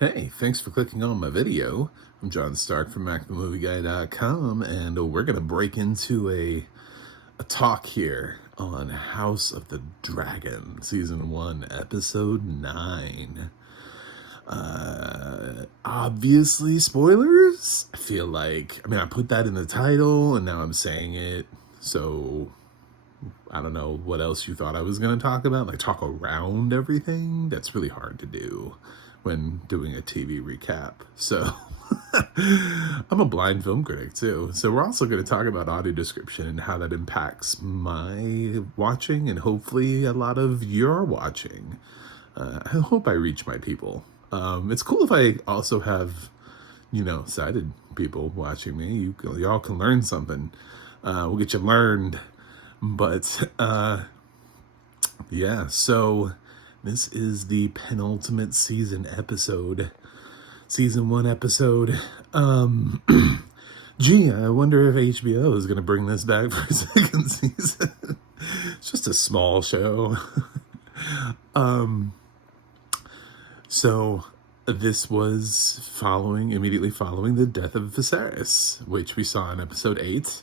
Hey, thanks for clicking on my video. I'm John Stark from MacTheMovieGuy.com, and we're going to break into a talk here on House of the Dragon, Season 1, Episode 9. Obviously, spoilers? I put that in the title, and now I'm saying it, so I don't know what else you thought I was going to talk about, like talk around everything. That's really hard to do when doing a TV recap. So I'm a blind film critic too. So we're also going to talk about audio description and how that impacts my watching and hopefully a lot of your watching. I hope I reach my people. It's cool if I also have, sighted people watching me. Y'all can learn something. We'll get you learned. But, yeah, so this is the penultimate season 1 episode. Gee, I wonder if HBO is going to bring this back for a second season. It's just a small show. So this was immediately following the death of Viserys, which we saw in episode 8.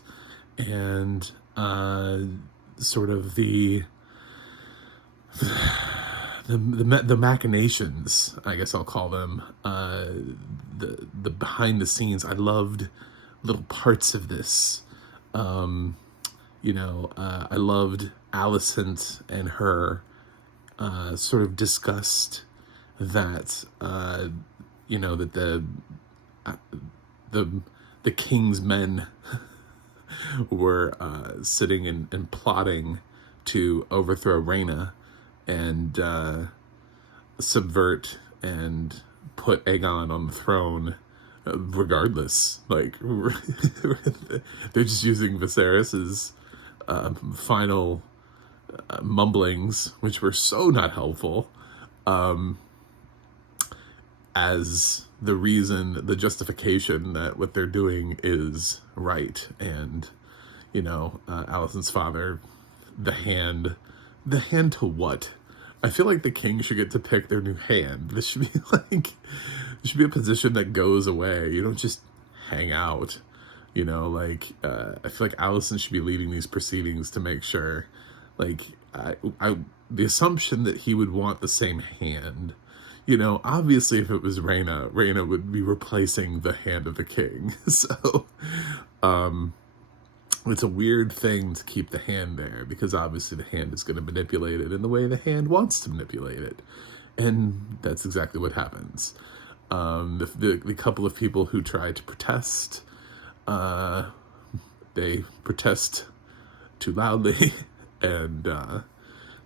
And sort of the machinations, I guess I'll call them, the behind the scenes. I loved little parts of this. I loved Alicent and her sort of disgust that that the king's men were sitting and plotting to overthrow Rhaena and subvert and put Aegon on the throne regardless. Like, they're just using Viserys's final mumblings, which were so not helpful, as the justification that what they're doing is right. And, Alicent's father, the hand to what? I feel like the king should get to pick their new hand. This should be a position that goes away. You don't just hang out, I feel like Alicent should be leading these proceedings to make sure, the assumption that he would want the same hand. Obviously, if it was Rhaena would be replacing the hand of the king. So, it's a weird thing to keep the hand there, because obviously the hand is going to manipulate it in the way the hand wants to manipulate it. And that's exactly what happens. The couple of people who try to protest, they protest too loudly, and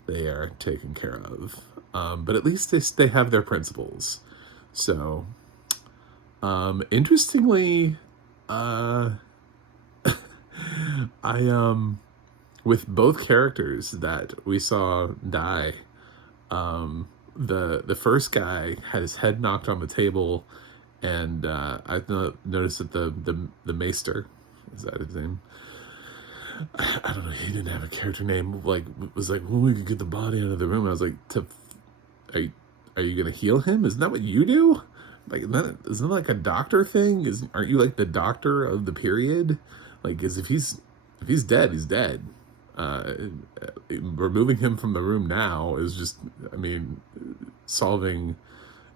they are taken care of. But at least they have their principles. So, interestingly, with both characters that we saw die, the first guy had his head knocked on the table, and I noticed that the maester, is that his name? I don't know. He didn't have a character name. Was like, when we could get the body out of the room. I was like, are you gonna heal him? Isn't that what you do? Isn't that like a doctor thing? Aren't you like the doctor of the period? Because if he's dead, he's dead. Removing him from the room now is just, solving,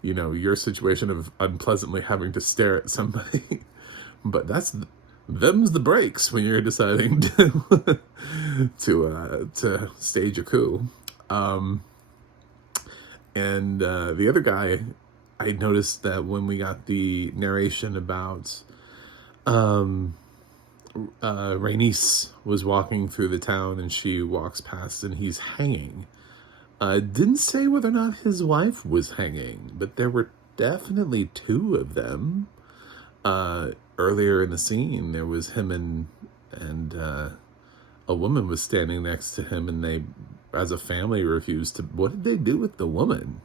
your situation of unpleasantly having to stare at somebody. But them's the breaks when you're deciding to to stage a coup. And the other guy, I noticed that when we got the narration about Rhaenys was walking through the town, and she walks past and he's hanging. Didn't say whether or not his wife was hanging, but there were definitely two of them. Earlier in the scene, there was him and a woman was standing next to him, and they, as a family, refused to. What did they do with the woman?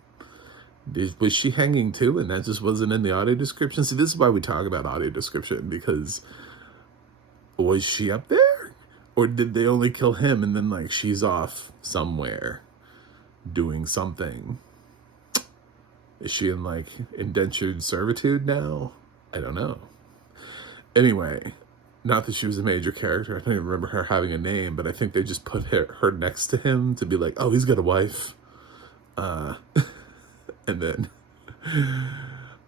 Was she hanging too, and that just wasn't in the audio description? See, this is why we talk about audio description, because was she up there? Or did they only kill him and then, she's off somewhere doing something? Is she in like indentured servitude now? I don't know. Anyway, not that she was a major character. I don't even remember her having a name, but I think they just put her next to him to be like, oh, he's got a wife. And then,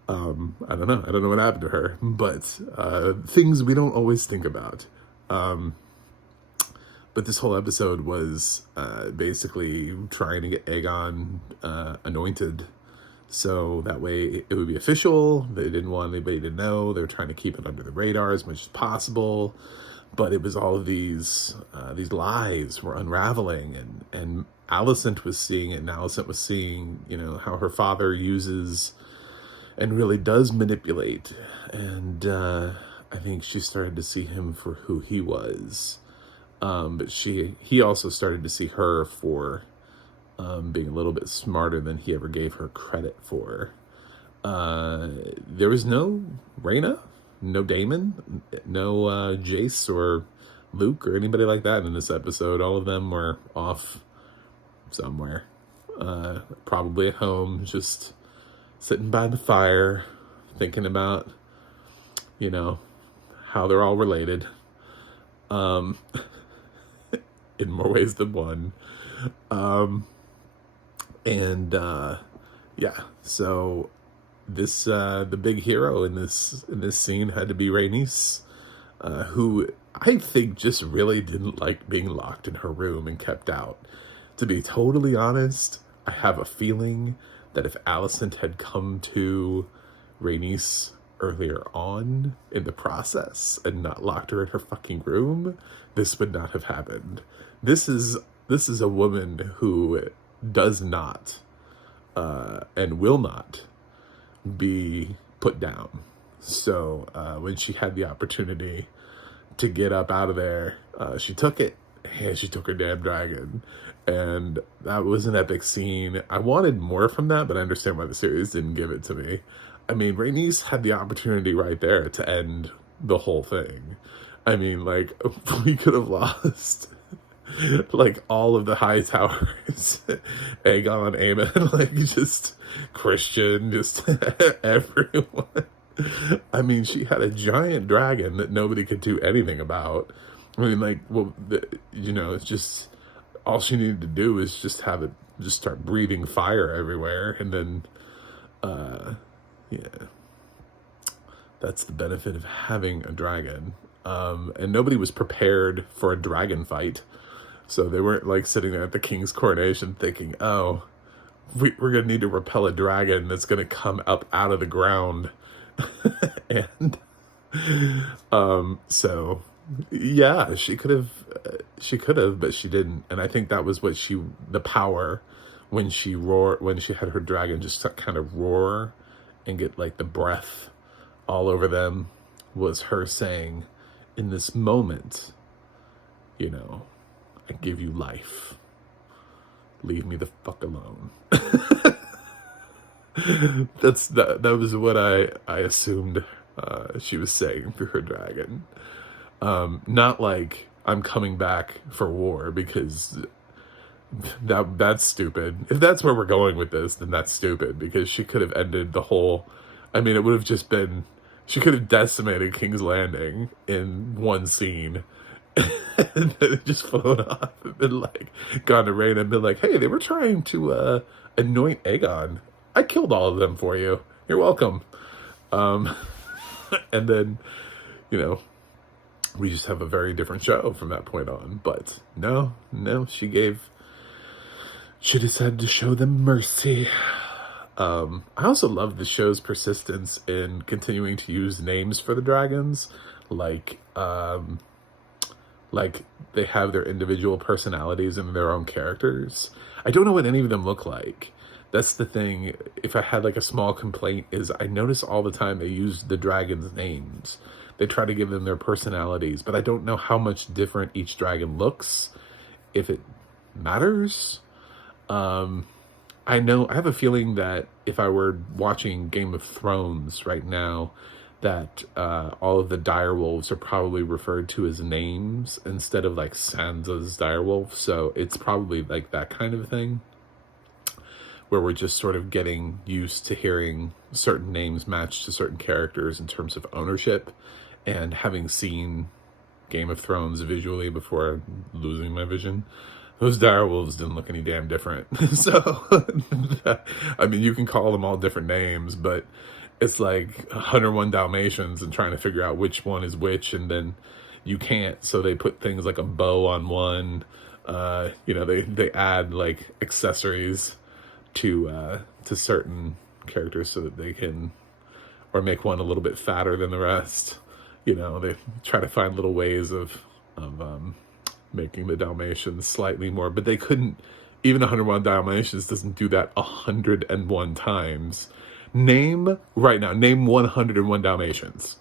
I don't know. I don't know what happened to her, but things we don't always think about. But this whole episode was basically trying to get Aegon anointed, so that way it would be official. They didn't want anybody to know. They were trying to keep it under the radar as much as possible. But it was all of these lies were unraveling, and Alicent was seeing it, and Alicent was seeing, you know, how her father uses and really does manipulate. And I think she started to see him for who he was. But he also started to see her for being a little bit smarter than he ever gave her credit for. There was no Rhaena, no Daemon, no Jace or Luke or anybody like that in this episode. All of them were off somewhere, probably at home, just sitting by the fire, thinking about, you know, how they're all related, in more ways than one. Yeah, so this the big hero in this scene had to be Rhaenys, who I think just really didn't like being locked in her room and kept out. To be totally honest, I have a feeling that if Alicent had come to Rhaenys earlier on in the process and not locked her in her fucking room, this would not have happened. This is a woman who does not and will not be put down. So when she had the opportunity to get up out of there, she took it, and she took her damn dragon. And that was an epic scene. I wanted more from that, but I understand why the series didn't give it to me. I mean, Rhaenys had the opportunity right there to end the whole thing. I mean, like, we could have lost like all of the high towers, Aegon, Aemon, like just Christian, just everyone. I mean, she had a giant dragon that nobody could do anything about. I mean, like, well, you know, it's just, all she needed to do is just have it, just start breathing fire everywhere. And then, yeah, that's the benefit of having a dragon. And nobody was prepared for a dragon fight. So they weren't like sitting there at the king's coronation thinking, oh, we're going to need to repel a dragon that's going to come up out of the ground. And so yeah, she could have, but she didn't. And I think that was what the power when she had her dragon just kind of roar and get like the breath all over them, was her saying, in this moment, you know, I give you life. Leave me the fuck alone. That was what I assumed she was saying through her dragon. Not like I'm coming back for war, because that's stupid. If that's where we're going with this, then that's stupid, because she could have ended the whole, I mean, it would have just been, she could have decimated King's Landing in one scene. And then it just flown off and been like, gone to Rhaena and been like, hey, they were trying to anoint Aegon. I killed all of them for you. You're welcome. And then, you know, we just have a very different show from that point on. But no, she decided to show them mercy. I also love the show's persistence in continuing to use names for the dragons. Like they have their individual personalities and their own characters. I don't know what any of them look like. That's the thing. If I had like a small complaint, is I notice all the time they use the dragons' names. They try to give them their personalities, but I don't know how much different each dragon looks, if it matters. I have a feeling that if I were watching Game of Thrones right now, that all of the direwolves are probably referred to as names instead of like Sansa's direwolf. So it's probably like that kind of thing, where we're just sort of getting used to hearing certain names matched to certain characters in terms of ownership, and having seen Game of Thrones visually before losing my vision, those direwolves didn't look any damn different. So, I mean, you can call them all different names, but it's like 101 Dalmatians and trying to figure out which one is which, and then you can't. So they put things like a bow on one. They add like accessories to certain characters so that they can, or make one a little bit fatter than the rest. They try to find little ways of making the Dalmatians slightly more, but they couldn't. Even 101 Dalmatians doesn't do that 101 times. Name 101 Dalmatians.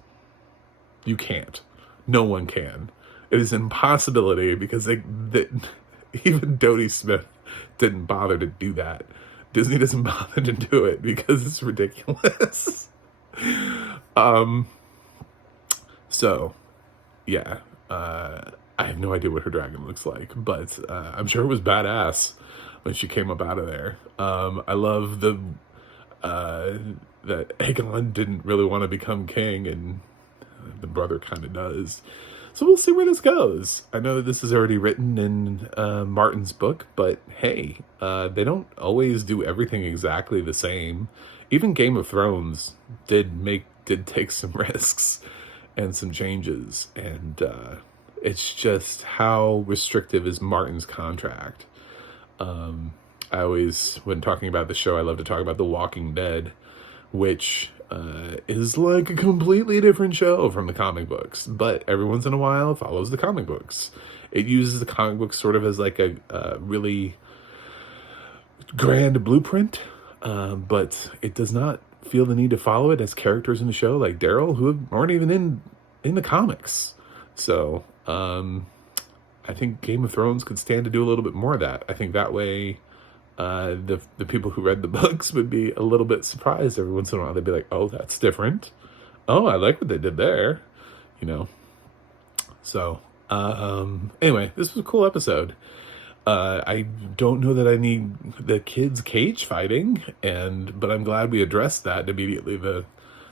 You can't. No one can. It is an impossibility because even Dodie Smith didn't bother to do that. Disney doesn't bother to do it because it's ridiculous. So, yeah, I have no idea what her dragon looks like, but I'm sure it was badass when she came up out of there. I love that Aegon didn't really want to become king, and the brother kind of does. So we'll see where this goes. I know that this is already written in Martin's book, but hey, they don't always do everything exactly the same. Even Game of Thrones did take some risks and some changes, and it's just how restrictive is Martin's contract. I always, when talking about the show, I love to talk about The Walking Dead, which is like a completely different show from the comic books, but every once in a while follows the comic books. It uses the comic books sort of as like a really grand blueprint, but it does not feel the need to follow it as characters in the show like Daryl, who aren't even in the comics. So I think Game of Thrones could stand to do a little bit more of that. I think that way the people who read the books would be a little bit surprised every once in a while. They'd be like, oh, that's different. Oh, I like what they did there. So anyway, this was a cool episode. I don't know that I need the kids cage fighting, but I'm glad we addressed that immediately. The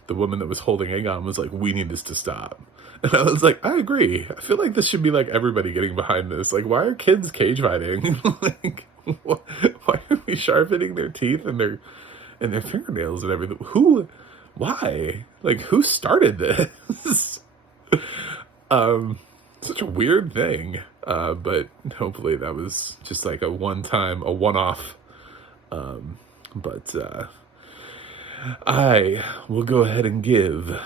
woman that was holding Aegon was like, we need this to stop. And I was like, I agree. I feel like this should be like everybody getting behind this. Like, why are kids cage fighting? Like, why are we sharpening their teeth and their fingernails and everything? Why? Like, who started this? Such a weird thing. But hopefully that was just like a one-off. But I will go ahead and give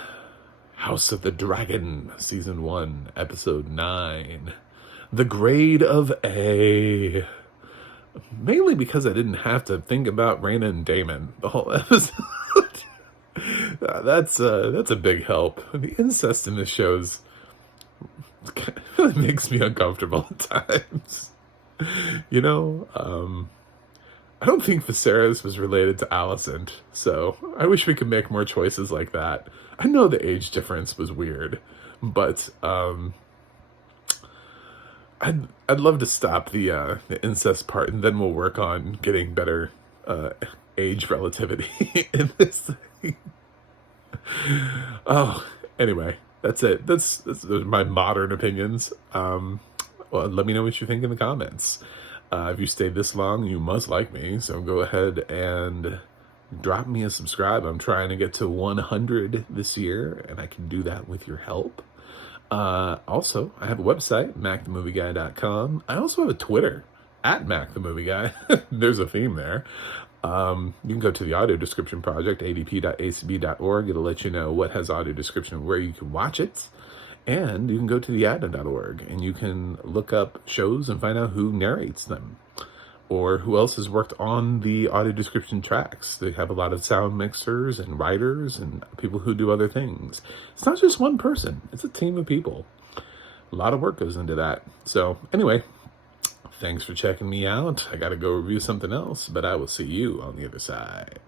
House of the Dragon, Season 1, Episode 9, the grade of A. Mainly because I didn't have to think about Rhaena and Daemon the whole episode. That's a big help. The incest in this show really makes me uncomfortable at times. I don't think Viserys was related to Alicent, so I wish we could make more choices like that. I know the age difference was weird, but I'd love to stop the incest part, and then we'll work on getting better age relativity in this thing. Oh, anyway, that's it. That's my modern opinions. Well, let me know what you think in the comments. If you stayed this long, you must like me, so go ahead and drop me a subscribe. I'm trying to get to 100 this year, and I can do that with your help. Also, I have a website, macthemovieguy.com. I also have a Twitter, @MacTheMovieGuy. There's a theme there. You can go to the audio description project, adp.acb.org. It'll let you know what has audio description, where you can watch it. And you can go to theadna.org and you can look up shows and find out who narrates them or who else has worked on the audio description tracks. They have a lot of sound mixers and writers and people who do other things. It's not just one person. It's a team of people. A lot of work goes into that. So anyway, thanks for checking me out. I got to go review something else, but I will see you on the other side.